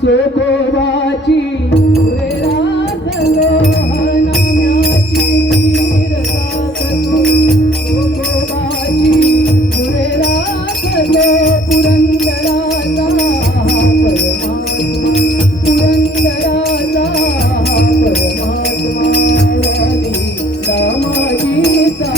चोखोबाची वेळातलो हनाम्याची रसातलो चोखोबाची वेळातलो पुरंदराचा परमात्मा पुरंदराचा परमात्मा वाली दामाजीचा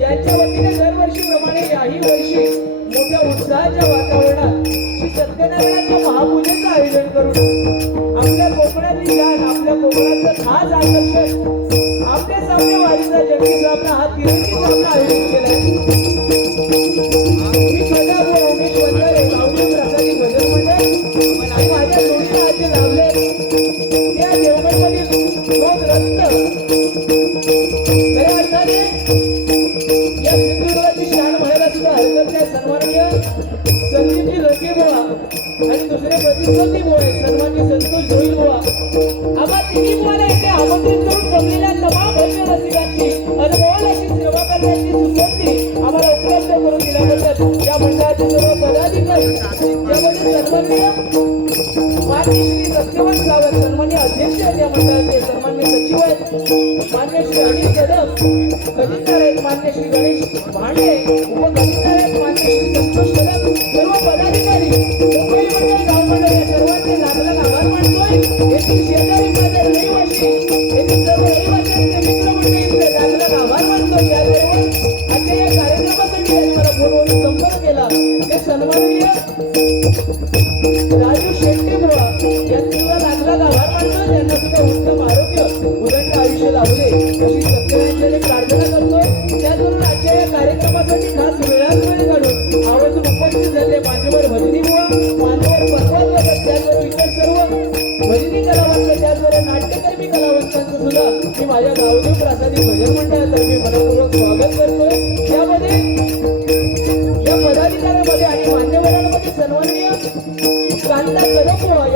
यांच्या वतीने दरवर्षी प्रमाणे याही वर्षी मोठ्या उत्साहाच्या वातावरणात श्री सत्यनारायणाच्या महापूजेचं आयोजन करून आपल्या कोकणातली जाण, आपल्या कोकणाचं खास आकर्षण आपल्या सामने वारीचा जगदीश आपला हा तिरुपती सामना आयोजित केलाय. मी स्वतः उमेश वंजारे गावठी प्रसादी भजन मंडळ आणि माझ्या जोडीला आज जे लावले त्या देवगणमधील दोन रत्न खऱ्या अर्थाने या सिंधुदुर्गाची शान म्हणायला सुद्धा हरकत नाही. सन्माननीय संदीपजी लंके बुवा आणि दुसरे प्रतिस्पर्धी बुवा आहेत सन्माननीय संतोष जोईल बुवा. आम्हा तिन्ही बुवाला इथे आमंत्रित करून जमलेल्या तमाम भव्य रसिकांची अनमोल अशी सेवा करण्याची सुसंधी आम्हाला उपलब्ध करून दिल्याबद्दल या मंडळाचे सर्व पदाधिकारी यामध्ये सन्माननीय माननीय श्री सत्यवान सावंत सन्माननीय अध्यक्ष आहेत या मंडळाचे, सन्माननीय सचिव आहेत मान्य श्री अनिल कदम, खजिनदार आहेत मान्य श्री गणेश भांडे, उपखजिनदार आहेत मान्य श्री संतोष कदम, सर्व पदाधिकारी मुंबई मंडळ गाव मंडळ या सर्वांचे नागला आभार मानतोय. येथील शेजारी माझे रहिवासी येथील सर्व रहिवाशांचे मित्र मंडळींचे नागला आभार मानतोय. याबरोबर आजच्या या कार्यक्रमासाठी त्यांनी मला फोनवरून संपर्क केला ते सन्माननीय राजू शेट्टी बुवा यांना लागला आभार मानतो. त्यांना सुद्धा उत्तम आरोग्य उदंड आयुष्य लाभले अशी सत्यनारायणाची प्रार्थना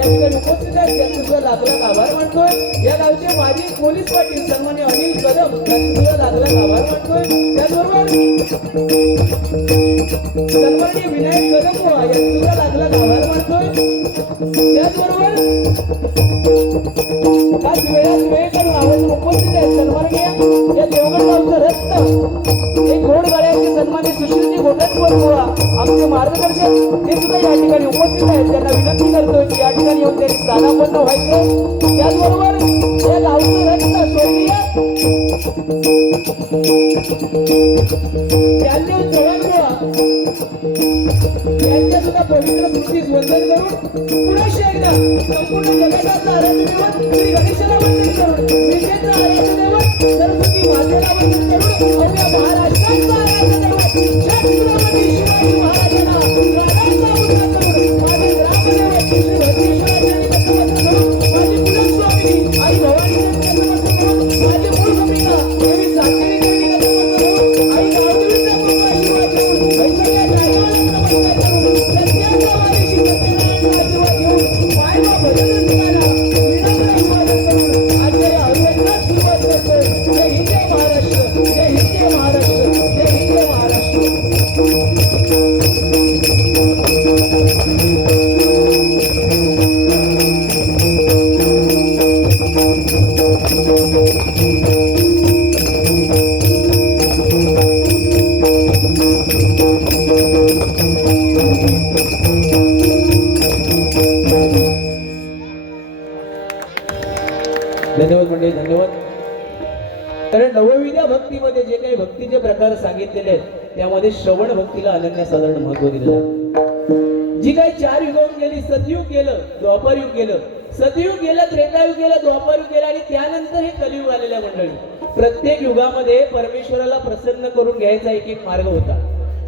ठिकाणी उपस्थित आहेत त्यांचा सुद्धा लाख आभार मानतोय. या गावचे माजी पोलीस पाटील सन्मान्य अनिल कदम त्यांचा सुद्धा लाख आभार मानतोय. त्याचबरोबर सन्मान्य विनायक कदम यांचा सुद्धा लाख आभार मानतोय. त्याचबरोबर काही वेळात वेळ करून आवाज उपस्थित आहेत सन्माननीय या देवगड गावचं रत्न एक घोड गाड्याचे सन्मान्य सुशीलजी घोटणकर आमचे मार्गदर्शक ते सुद्धा या ठिकाणी उपस्थित आहेत. त्यांना विनंती करतोय की या ठिकाणी येऊन त्यांनी स्थानापन्न व्हायचं. त्याचबरोबर या गावचं रत्न स्वर्गीय ज्ञानदेव चव्हाण यांच्या सुद्धा पवित्र स्मृतीस वंदन करून पुन्हा एकदा संपूर्ण जगाचा आराध्य दैवत श्री गणेशाला वंदन करून विजेचा आराध्य दैवत सरस्वती मातेला वंदन करून अवघ्या महाराष्ट्राचा आराध्य दैवत छत्रपती शिवाजी महाराजांना गाण्याचा वंदन करून माझे ग्रामदैवत श्री भद्रेश्वराचे नतमस्तक करून माझी कुलस्वामिनी आई भवानीचे नतमस्तक करून माझे मूळ भूमिका देवी सातेरी देवी नतमस्तक करून आई गावदेवीचा कृपा आशीर्वाद घेऊन वैष्णव्या जागेवर नमस्कार करून सत्याचा वारीशी सत्यनारायणचा आशीर्वाद घेऊन पायवा भजन निघाला विनम्र अभिवादन करून आजच्या या अभिवादनात सुरुवात करतोय. जय हिंद जय महाराष्ट्र, जय हिंद जय महाराष्ट्र, जय हिंद जय महाराष्ट्र. धन्यवाद मंडळी, धन्यवाद. कारण नवविद्या भक्तीमध्ये जे काही भक्तीचे प्रकार सांगितलेले आहेत त्यामध्ये श्रवण भक्तीला अनन्यसाधारण महत्व दिलेलं आहे. जी काही 4 युगावून गेली, सतयुग गेलं, द्वापर युग गेलं, सतयुग गेलं, त्रेतायुग गेलं, द्वापर युग गेलं आणि त्यानंतर हे कलियुग आलेल्या मंडळी. प्रत्येक युगामध्ये परमेश्वराला प्रसन्न करून घ्यायचा एक एक मार्ग होता.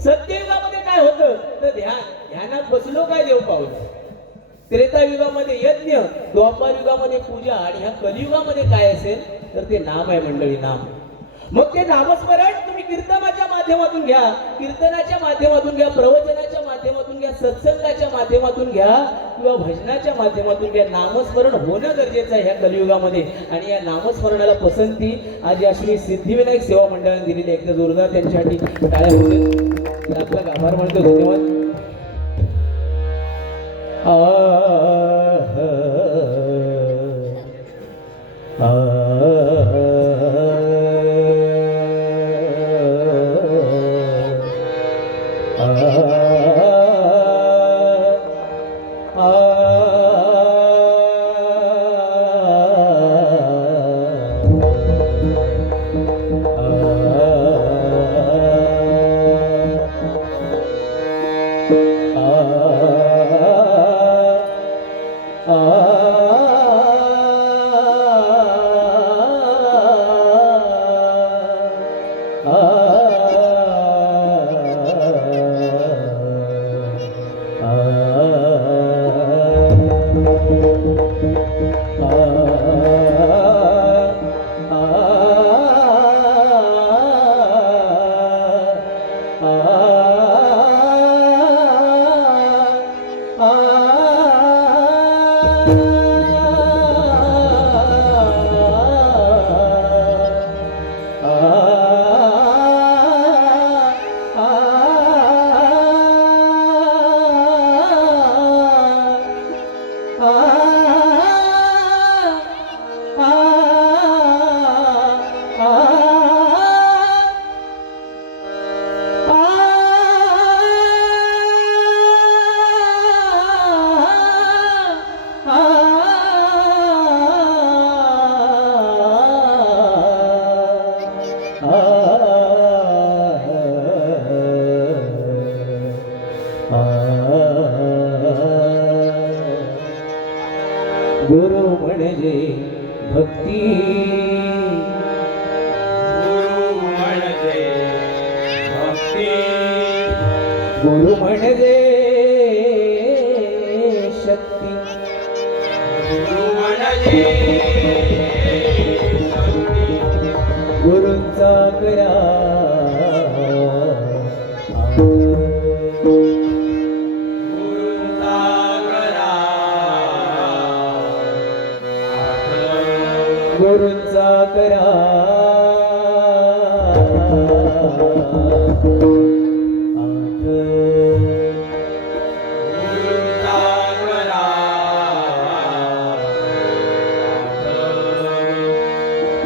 सत्ययुगामध्ये काय होतं तर ध्यानात बसलो काय देव पावलं. त्रेतायुगामध्ये यज्ञ, द्वापर युगामध्ये पूजा आणि ह्या कलियुगामध्ये काय असेल तर ते नाम आहे मंडळी, नाम. मग ते नामस्मरण तुम्ही कीर्तनाच्या माध्यमातून घ्या, कीर्तनाच्या माध्यमातून घ्या, प्रवचनाच्या माध्यमातून घ्या, सत्संगाच्या माध्यमातून घ्या किंवा भजनाच्या माध्यमातून घ्या. नामस्मरण होणं गरजेचं आहे ह्या कलियुगामध्ये आणि या नामस्मरणाला पसंती आज या श्री सिद्धिविनायक सेवा मंडळाने दिलेली. एकदा जोरदार त्यांच्यासाठी टाळ्या होते. आपला आभार मानतो, धन्यवाद. गुरु म्हणजे भक्ती, गुरु म्हणजे भक्ती, गुरु म्हणजे शक्ती, गुरु म्हणजे शक्ती, गुरूंचा करा गुरूंचा करा करा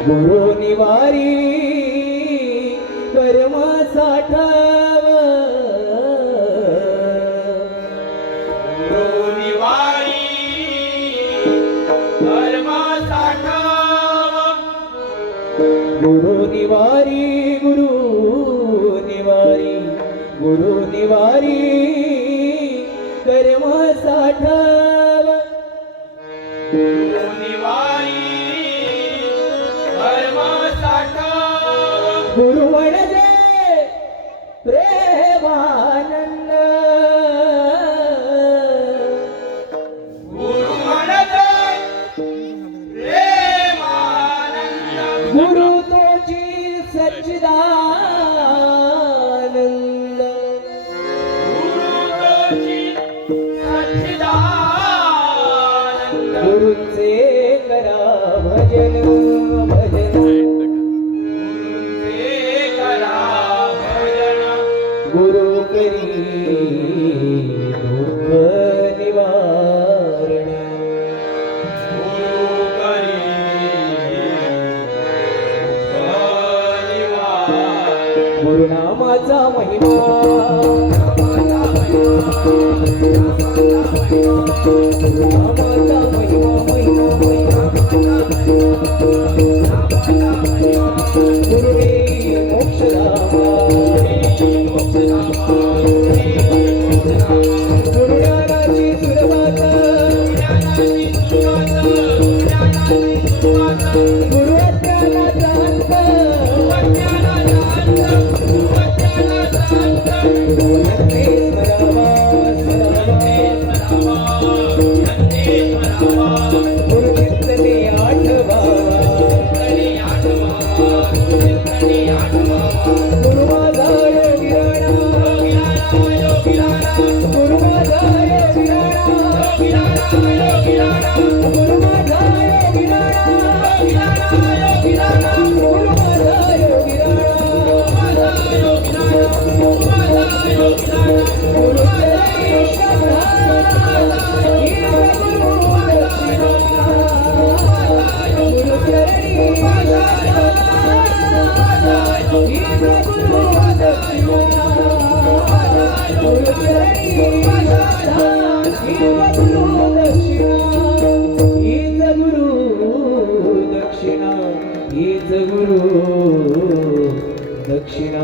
गुरु निवारी कर्म साठाव गुरु निवारी गुरु निवारी गुरु निवारी कर्म साठाव गुरु म्हणजे प्रेमानंद गुरु तोची सच्चिदानंद गुरुचे करा भजन भजन गुरु करी दुःख निवारण गुरुनामाचा महिमा गुरुनामाचा महिमा महिमा गुरुवे मोक्षदाता गुरुज्ञानाची सुरवात गुरु अज्ञानाचा अंत गुरुवंदे स्मरावा स्मरावा गुरुचिंतने आठवावा गुरु माझा योगी राणा गुरु माझा योगी राणा गुरु माझा योगी राणा गुरु माझा योगी राणा गुरु चरणी शरणा गुरु चरणी दक्षिणा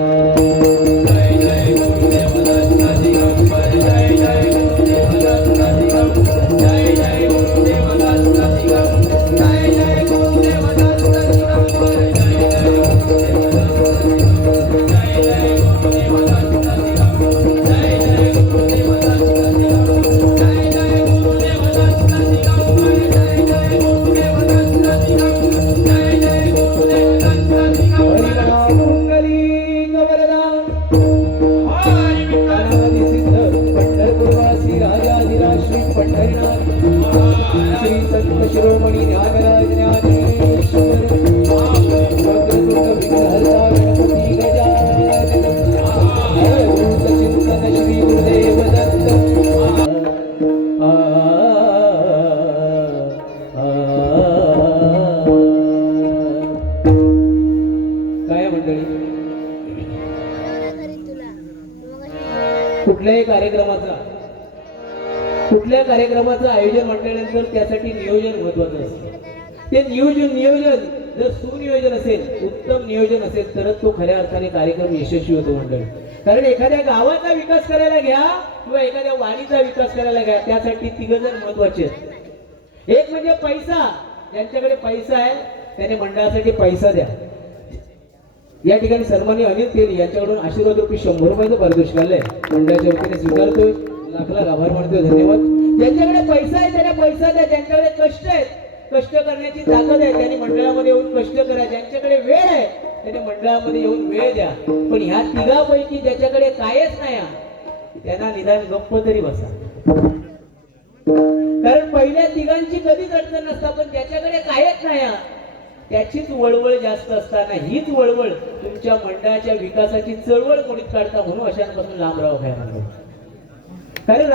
श्री संत शिरोमणी ज्ञानराज ज्ञानेश्वर वक्रतुंड विघ्नहर्ता गणपती गजानन अवधूत चिंतन श्री गुरुदेव दत्त काय मंडळी कुठल्याही कार्यक्रमाचं आयोजन म्हटल्यानंतर त्यासाठी नियोजन महत्वाचं असतं. ते नियोजन जर सुनियोजन असेल, उत्तम नियोजन असेल तरच तो खऱ्या अर्थाने कार्यक्रम यशस्वी होतो मंडळी. कारण एखाद्या गावाचा विकास करायला घ्या किंवा एखाद्या वाणीचा विकास करायला घ्या, त्यासाठी तिघ जण महत्वाचे आहेत. एक म्हणजे पैसा. ज्यांच्याकडे पैसा आहे त्याने मंडळासाठी पैसा द्या. या ठिकाणी सन्माननीय अनिल तेली यांच्याकडून आशीर्वाद रुपये 100 रुपयाचं पारितोषिक आलंय. मंडळाच्या वतीने स्वीकारतोय. लाख लाख आभार मानतोय. धन्यवाद. ज्यांच्याकडे पैसा आहे त्याने पैसा द्या. ज्यांच्याकडे कष्ट आहेत, कष्ट करण्याची ताकद आहे, त्यांनी मंडळामध्ये येऊन कष्ट करा. ज्यांच्याकडे वेळ आहे त्याने मंडळामध्ये येऊन वेळ द्या. पण ह्या तिघापैकी ज्याच्याकडे कायच नाही त्यांना निदान गप्प तरी बसा. कारण पहिल्या तिघांची कधीच अडचण नसता, पण ज्याच्याकडे कायच नाही त्याचीच वळवळ जास्त असताना हीच वळवळ तुमच्या मंडळाच्या विकासाची चळवळ कोणीच काढता म्हणून अशांपासून लांब राहावं काय म्हणतो. कारण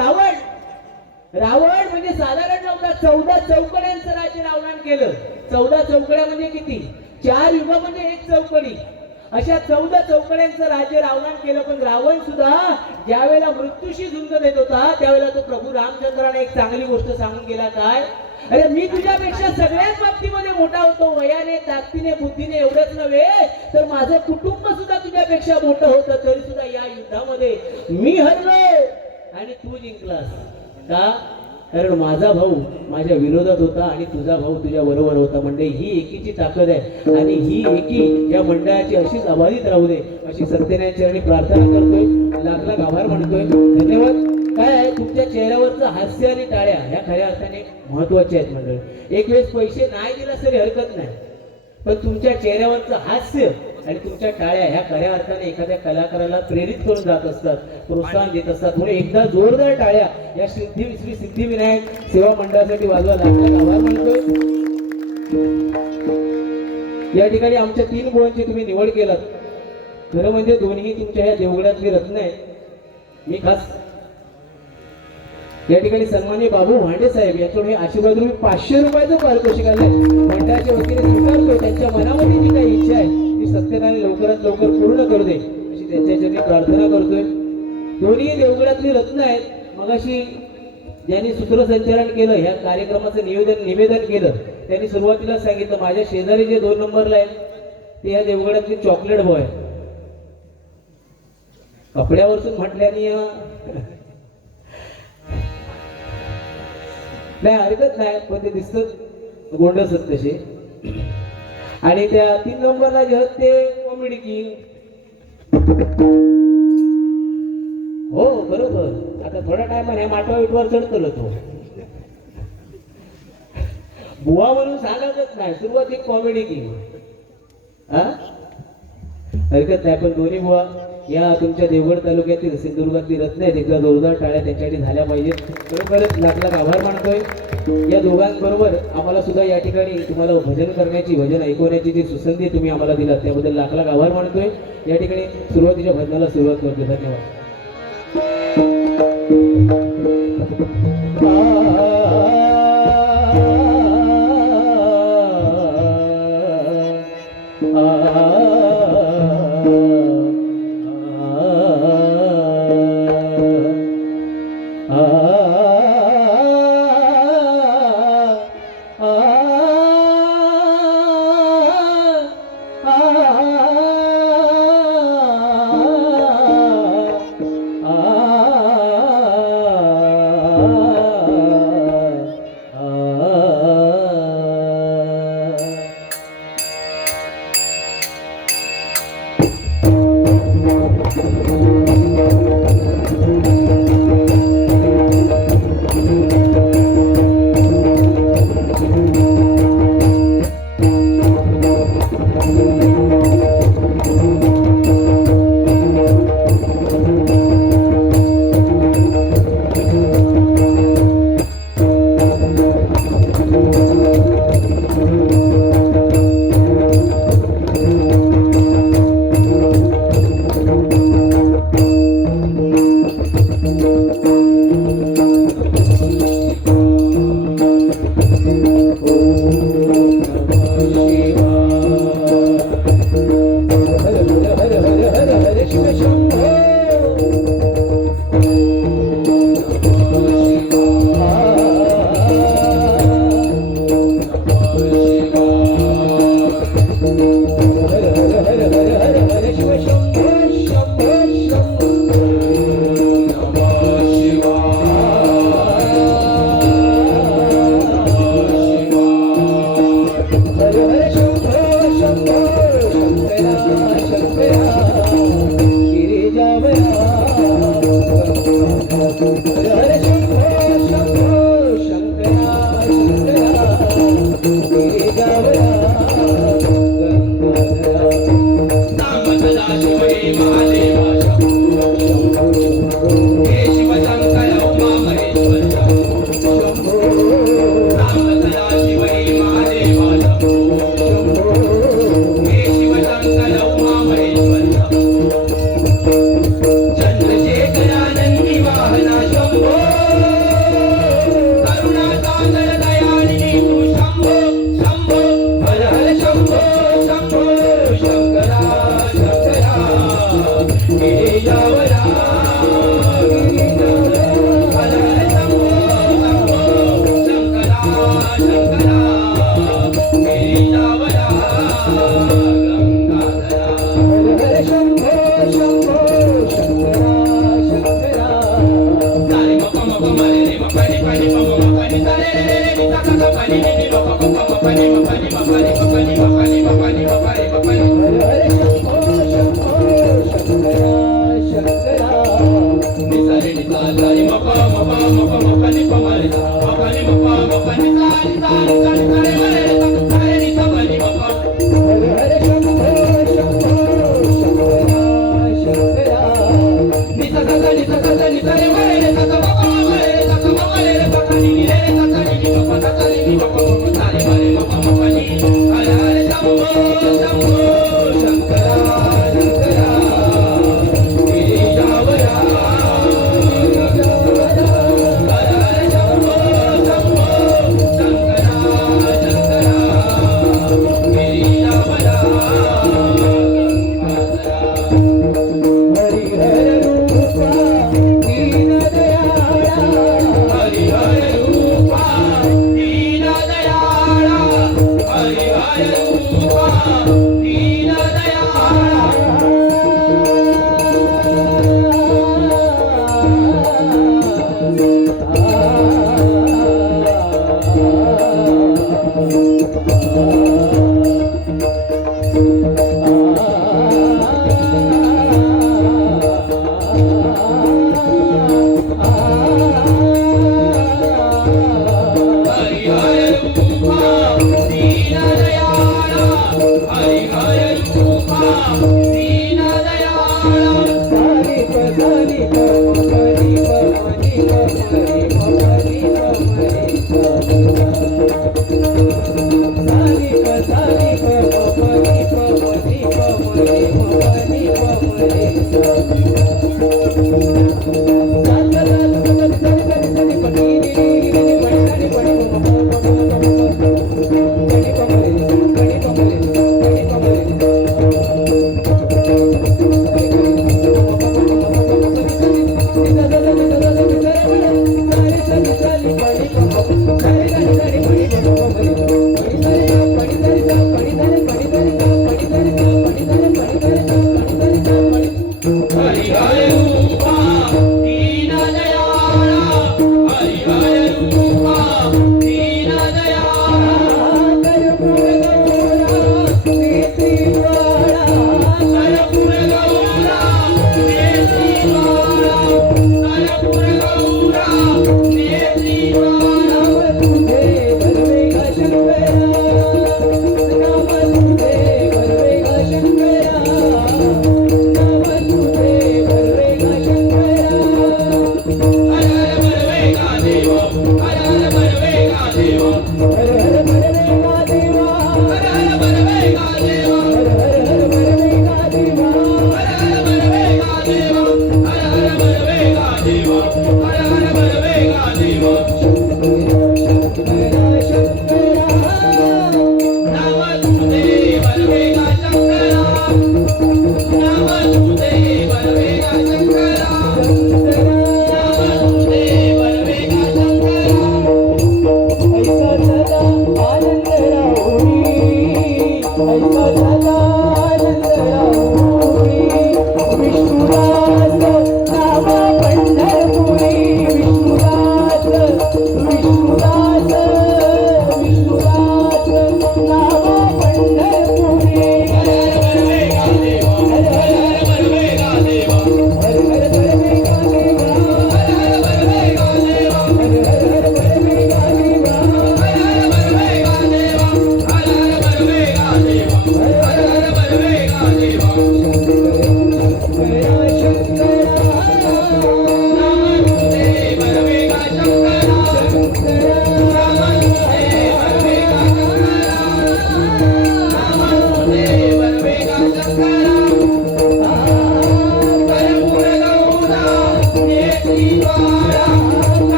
रावण म्हणजे साधारण नव्हता. 14 चौकड्यांचं राज्य रावणाने केलं. 14 चौकड्या म्हणजे किती? 4 युग म्हणजे 1 चौकडी. अशा 14 चौकड्यांचं राज्य रावणाने केलं. पण रावण सुद्धा ज्या वेळेला मृत्यूशी झुंज देत होता त्यावेळेला तो प्रभू रामचंद्राने एक चांगली गोष्ट सांगून गेला. काय? अरे मी तुझ्यापेक्षा सगळ्याच बाबतीमध्ये मोठा होतो, वयाने, ताकदीने, बुद्धीने. एवढंच नव्हे तर माझं कुटुंब सुद्धा तुझ्यापेक्षा मोठं होतं. तरी सुद्धा या युद्धामध्ये मी हरलो आणि तू जिंकलास. का? कारण माझा भाऊ माझ्या विरोधात होता आणि तुझा भाऊ तुझ्या बरोबर होता. म्हणजे ही एकीची ताकद आहे आणि ही एकी या मंडळाची अशीच अबाधित राहू दे अशी सत्यनारायण चरणी प्रार्थना करतोय. लाख लाख आभार मानतोय. धन्यवाद. काय आहे, तुमच्या चेहऱ्यावरचं हास्य आणि टाळ्या ह्या खऱ्या अर्थाने महत्वाच्या आहेत मंडळी. एक वेळेस पैसे नाही दिला तरी हरकत नाही, पण तुमच्या चेहऱ्यावरचं हास्य आणि तुमच्या टाळ्या ह्या खऱ्या अर्थाने एखाद्या कलाकाराला प्रेरित करून जात असतात, प्रोत्साहन देत असतात. म्हणून एकदा जोरदार टाळ्या या श्री सिद्धिविनायक सेवा मंडळासाठी वाजवा. लागला आभार मानतोय. या ठिकाणी आमच्या 3 बुवांची तुम्ही निवड केलात. खरं म्हणजे दोन्ही तुमच्या ह्या देवगडातली रत्न आहेत. मी खास या ठिकाणी सन्माननीय बाबू भांडे साहेब यांच्याकडून हे आशीर्वाद रूपी 500 रुपयाचं पारितोषिक आलंय. मंडळाच्या वतीने स्वीकारतो. त्यांच्या मनामध्ये जी काही इच्छा आहे ती सत्यनाने लवकरात लवकर पूर्ण करू दे अशी त्यांच्यासाठी प्रार्थना करतोय. दोन्ही देवगडातली रत्न आहेत. मगाशी ज्यांनी सूत्रसंचालन केलं, ह्या कार्यक्रमाचं निवेदन केलं, त्यांनी सुरुवातीला सांगितलं माझ्या शेजारी जे 2 नंबरला आहेत ते ह्या देवगडातले चॉकलेट बॉय. कपड्यावरतून म्हटल्याने नाही हरकत नाही, पण ते दिसत गोंडसत तसे. आणि त्या 3 नंबरला जे आहेत ते कॉमेडी किंग. हो बरोबर. आता थोड्या टायमाने माटवा विटवर चढतो तो बुवा म्हणून सांगतच नाही. सुरुवात एक कॉमेडी किंग. हरकत नाही, पण दोन्ही बुवा या तुमच्या देवगड तालुक्यातील सिंधुदुर्गातली रत्न आहेत. एकदा जोरदार टाळ्या त्यांच्यासाठी झाल्या पाहिजेत. खरोखरच लाख लाख आभार मानतोय. या दोघांबरोबर आम्हाला सुद्धा या ठिकाणी तुम्हाला भजन करण्याची, भजन ऐकवण्याची जी सुसंधी तुम्ही आम्हाला दिलात त्याबद्दल लाख लाख आभार मानतोय. या ठिकाणी सुरुवातीच्या भजनाला सुरुवात करतो. धन्यवाद. Thank you.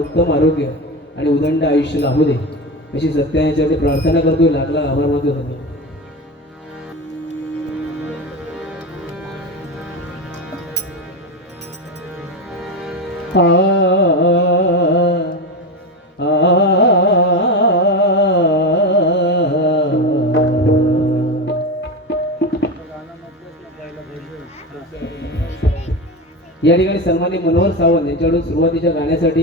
उत्तम आरोग्य आणि उदंड आयुष्य लाभू दे अशी सत्याची प्रार्थना करतोय. लाख लाख आभार मानतो. धन्यवाद. या ठिकाणी सन्माननीय मनोहर सावंत यांच्याकडून सुरुवातीच्या गाण्यासाठी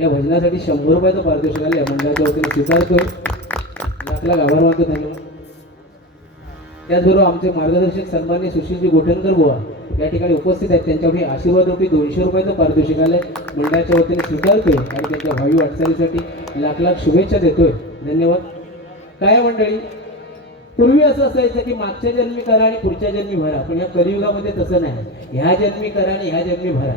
या भजनासाठी 100 रुपयाचं पारितोषिक आले. या मंडळाच्या वतीने स्वीकारतोय. लाख लाख आभार मानतो. धन्यवाद. त्याचबरोबर आमचे मार्गदर्शक सन्माननीय सुशीलजी गोठणकर बुवा या ठिकाणी उपस्थित आहेत. त्यांच्याकडे आशीर्वाद रूपी 200 रुपयाचं पारितोषिक आलंय. मंडळाच्या वतीने स्वीकारतोय आणि त्यांच्या भावी वाटचालीसाठी लाख लाख शुभेच्छा देतोय. धन्यवाद. काय मंडळी, पूर्वी असं असायचं की मागच्या जन्मी करा आणि पुढच्या जन्मी भरा, पण या कलियुगामध्ये तसं नाही. ह्या जन्मी करा आणि ह्या जन्मी भरा.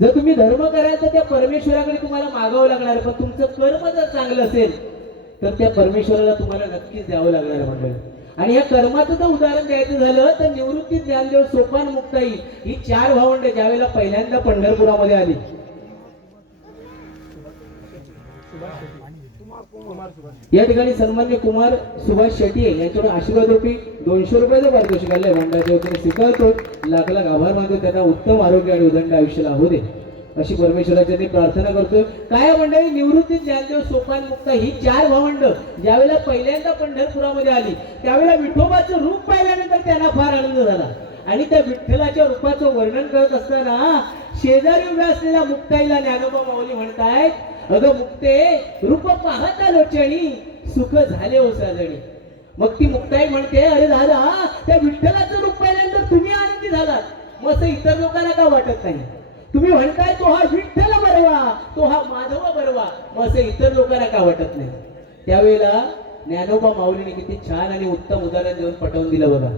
जर तुम्ही धर्म कराल तर त्या परमेश्वराकडे तुम्हाला मागावं लागणार, पण तुमचं कर्म जर चांगलं असेल तर त्या परमेश्वराला तुम्हाला नक्कीच द्यावं लागणार आहे मंडळी. आणि या कर्माचं जर उदाहरण द्यायचं झालं तर निवृत्ती, ज्ञानदेव, सोपान, मुक्ताई ही 4 भावंड ज्यावेळेला पहिल्यांदा पंढरपुरामध्ये आली. या ठिकाणी सन्मान्य कुमार सुभाष शेट्टी यांच्याकडून आशीर्वाद रूपी 200 रुपयाचं पारितोषिक आलंय. मंडळाच्या वतीने स्वीकारतो. लाख लाख आभार मानतो. त्यांना उत्तम आरोग्य आणि उदंड आयुष्य लाभू दे अशी परमेश्वराच्या ते प्रार्थना करतोय. काय मंडळी, निवृत्ती, ज्ञानदेव, सोपान, मुक्ता ही 4 भावंड ज्यावेळेला पहिल्यांदा पंढरपुरामध्ये आली त्यावेळेला विठोबाचं रूप पाहिल्यानंतर त्यांना फार आनंद झाला. आणि त्या विठ्ठलाच्या रूपाचं वर्णन करत असताना शेजारी उभ्या असलेल्या मुक्ताईला ज्ञानोबा माऊली म्हणतायत, अगं मुक्ते, रूप पाहता लोचणी सुख झाले हो साजणी. मग ती मुक्ताई म्हणते, अरे दादा, त्या विठ्ठलाचं रूप पाहिल्यानंतर तुम्ही आनंदी झालात, मग असं इतर लोकांना का वाटत नाही? तुम्ही म्हणताय तो हा विठ्ठल बरवा, तो हा माधव बरवा, मग असं इतर लोकांना का वाटत नाही? त्यावेळेला ज्ञानोबा माऊलीने किती छान आणि उत्तम उदाहरण देऊन पटवून दिलं बघा.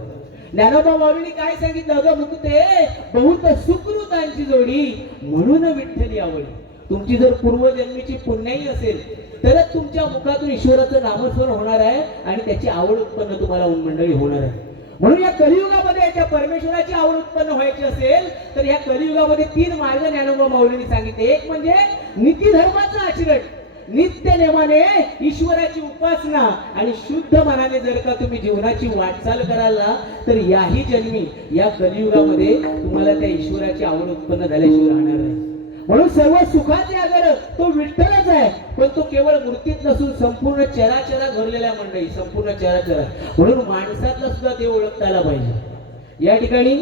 ज्ञानोबा माऊलीने काय सांगितलं, अगं मुक्ते, बहुत सुकृतांची जोडी म्हणून विठ्ठली आवडी. तुमची जर पूर्वजन्मीची पुण्याई असेल तरच तुमच्या मुखातून ईश्वराचं नामस्मरण होणार आहे आणि त्याची आवड उत्पन्न तुम्हाला मंडळी होणार आहे. म्हणून या कलियुगामध्ये त्या परमेश्वराची आवड उत्पन्न व्हायची असेल तर या कलियुगामध्ये 3 मार्ग ज्ञानोबा माऊलीने सांगितले. एक म्हणजे नीती धर्माचं आचरण, नित्य नेमाने ईश्वराची उपासना आणि शुद्ध मनाने जर का तुम्ही जीवनाची वाटचाल कराल ना तर याही जन्मी या कलियुगामध्ये तुम्हाला त्या ईश्वराची आवड उत्पन्न झाल्याशिवाय राहणार नाही. म्हणून सर्व सुखाचे आगर तो विठ्ठलच आहे, पण तो केवळ मूर्तीत नसून संपूर्ण चराचरात भरलेला मंडळी, संपूर्ण चराचरात. म्हणून माणसातला सुद्धा देव ओळखता आला पाहिजे. या ठिकाणी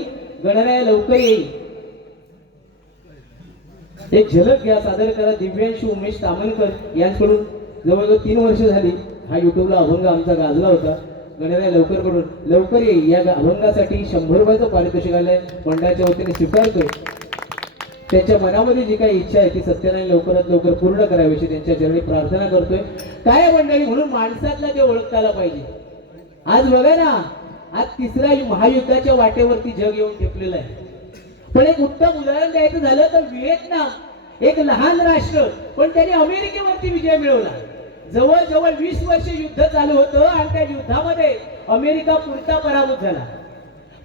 गणराया लवकर येईल, एक झलक घ्या, सादर करा दिव्यांशी उमेश तामणकर यांच्याकडून. जवळजवळ 3 वर्ष झाली हा युट्यूबला अभंग आमचा गाजला होता. गणराया लवकर येईल या अभंगासाठी 100 रुपयाचं पारितोषिक आलंय. मंडळाच्या वतीने स्वीकारतोय. त्यांच्या मनामध्ये जी काही इच्छा आहे ती सत्याने लवकरात लवकर पूर्ण करावी अशी त्यांच्या चरणी प्रार्थना करतोय. काय मंडळी, म्हणून माणसातला ते ओळखता आला पाहिजे. आज बघा ना, आज 3ऱ्या महायुद्धाच्या वाटेवरती जग येऊन ठेपलेलं आहे. पण एक उत्तम उदाहरण द्यायचं झालं तर व्हिएतनाम, एक लहान राष्ट्र, पण त्याने अमेरिकेवरती विजय मिळवला. जवळजवळ 20 वर्ष युद्ध चालू होतं आणि त्या युद्धामध्ये अमेरिका पुरता पराभूत झाला.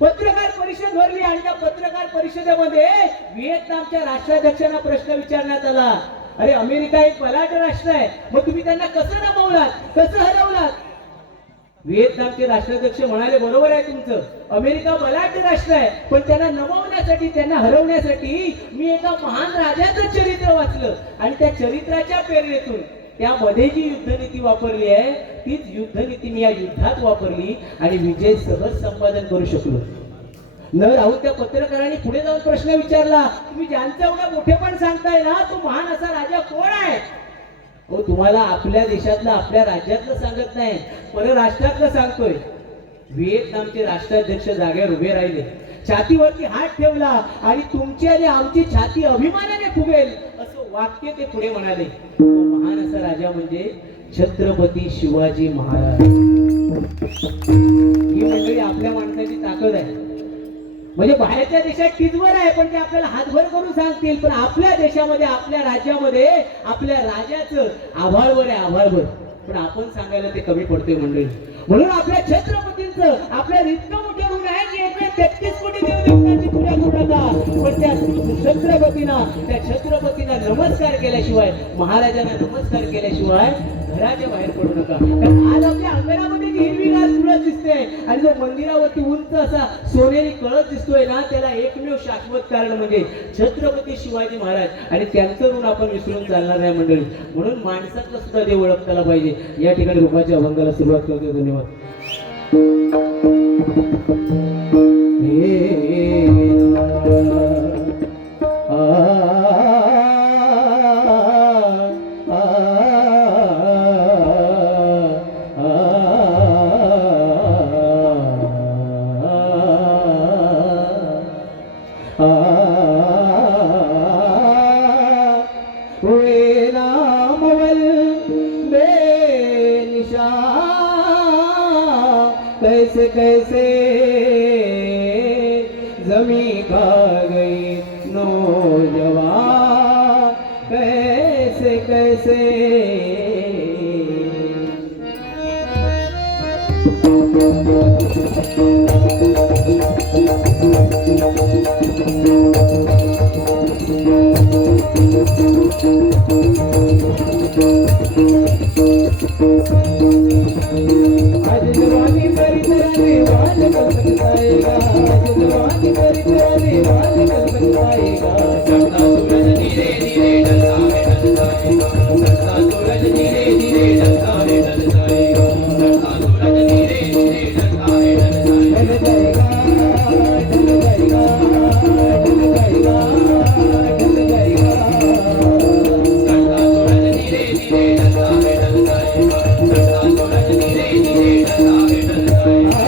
पत्रकार परिषद भरली आणि त्या पत्रकार परिषदेमध्ये व्हिएतनामच्या राष्ट्राध्यक्षांना प्रश्न विचारण्यात आला, अरे अमेरिका एक बलाढ्य राष्ट्र आहे, मग तुम्ही त्यांना कसं नमवलात, कसं हरवलात? व्हिएतनामचे राष्ट्राध्यक्ष म्हणाले, बरोबर आहे तुमचं, अमेरिका बलाढ्य राष्ट्र आहे, पण त्यांना नमवण्यासाठी, त्यांना हरवण्यासाठी मी एका महान राजाचं चरित्र वाचलं आणि त्या चरित्राच्या प्रेरणेतून त्यामध्ये जी युद्धनीती वापरली आहे तीच युद्धनीती मी या युद्धात वापरली आणि विजय सहज संपादन करू शकलो. न राहून त्या पत्रकारांनी पुढे जाऊन प्रश्न विचारला, तुम्ही ज्यांचं एवढं मोठेपण सांगताय ना, तो महान असा राजा कोण आहे? हो, तुम्हाला आपल्या देशातलं, आपल्या राज्यातलं सांगत नाही, परराष्ट्रातलं सांगतोय. व्हिएतनामचे राष्ट्राध्यक्ष जागेवर उभे राहिले, छातीवरती हात ठेवला आणि तुमची आणि आमची छाती अभिमानाने फुगेल असं वाक्य ते पुढे म्हणाले. तो महान असा राजा म्हणजे छत्रपती शिवाजी महाराज. ही मंडळी आपल्या माणसाची ताकद आहे. म्हणजे बाहेरच्या देशात टिजवर आहे पण ते आपल्याला हातभर करून सांगतील, पण आपल्या देशामध्ये, आपल्या राज्यामध्ये आपल्या राजाचं आभाळवर आहे, आभाळवर. पण आपण सांगायला ते कमी पडतोय मंडळी. म्हणून आपल्या छत्रपतींचं उंच आपल्या इतकं मोठं ऋण आहे की 1,33 कोटी देवदेवतांची पूजा करू नका, पण त्या छत्रपतींना नमस्कार केल्याशिवाय, महाराजांना नमस्कार केल्याशिवाय घराच्या बाहेर पडू नका. कारण आज आपल्या अंगणामध्ये जी हिरवीगार तुळस दिसते आणि जो मंदिरावरती उंच असा सोनेरी कळस दिसतोय ना, त्याला एकमेव शाश्वत कारण म्हणजे छत्रपती शिवाजी महाराज आणि त्यांचं ऋण आपण विसरून चालणार नाही मंडळी. म्हणून माणसातलं सुद्धा देव ओळखताला पाहिजे. या ठिकाणी रूपाच्या अभंगाला सुरुवात करतो. धन्यवाद. कैसे कैसे जमी खा गई नौजवान, कैसे कैसे आज जवानी मेरी पुरानी वाल कल पछताएगा, आज जवानी मेरी पुरानी वाल कल पछताएगा. चढ़ता सूरज धीरे धीरे ढलता है ढल जाएगा, चढ़ता सूरज धीरे धीरे ढलता है ढल जाएगा, चढ़ता सूरज धीरे धीरे ढलता है ढल ढल जाएगा. जाएगा, ढल जाएगा, ढल जाएगा, ढल जाएगा. चढ़ता सूरज धीरे धीरे ढलता है ढल जाएगा, चढ़ता सूरज धीरे धीरे ढलता है ढल जाएगा.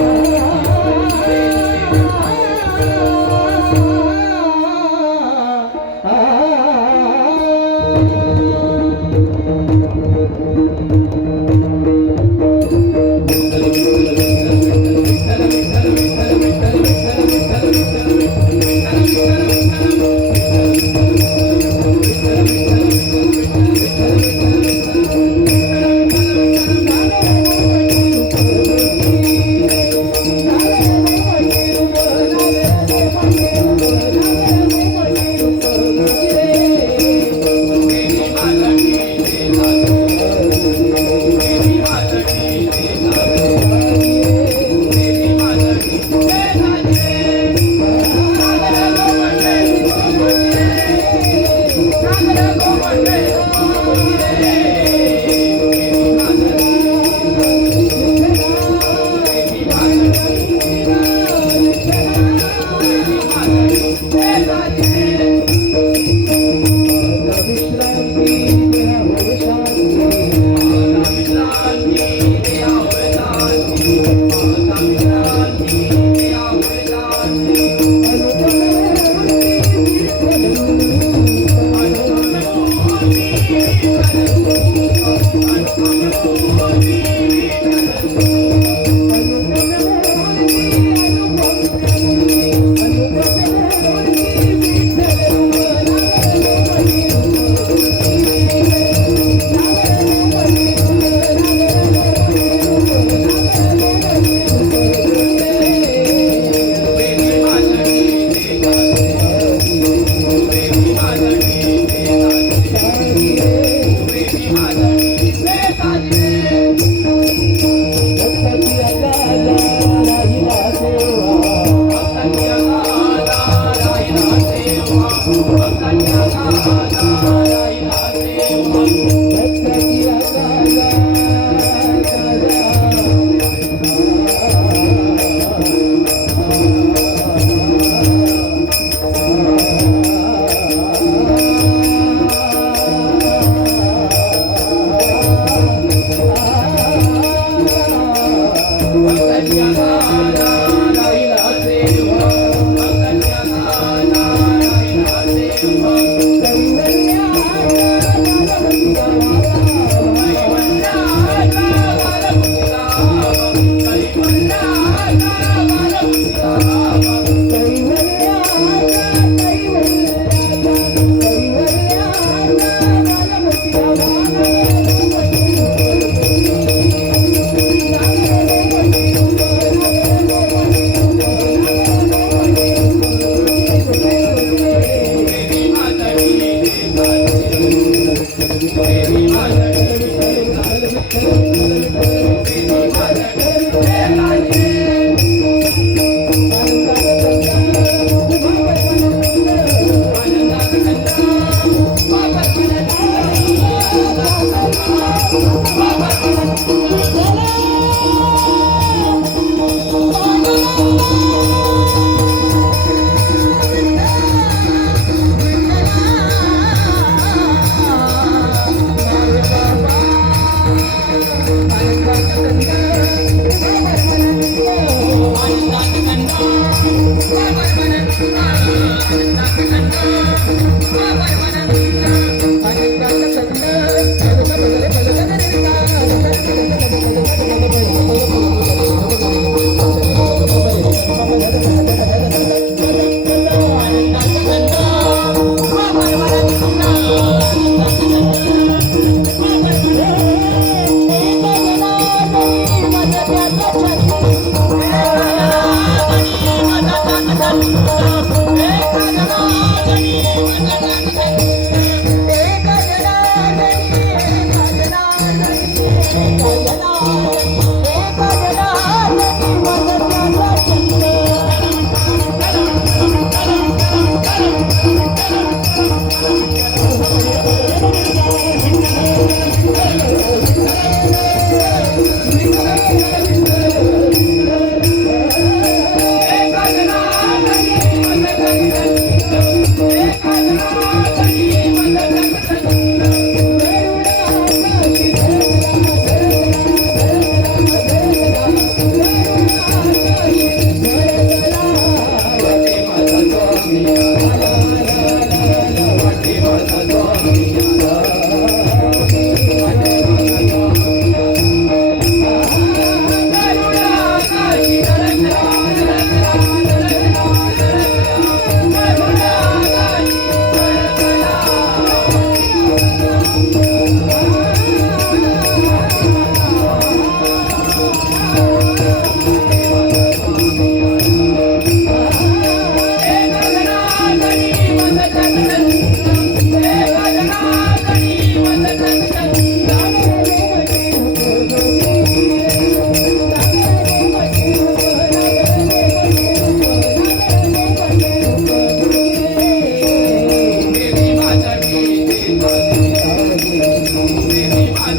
देवी माझ्यासाठी देवी माझ्यासाठी काळजी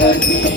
Thank you.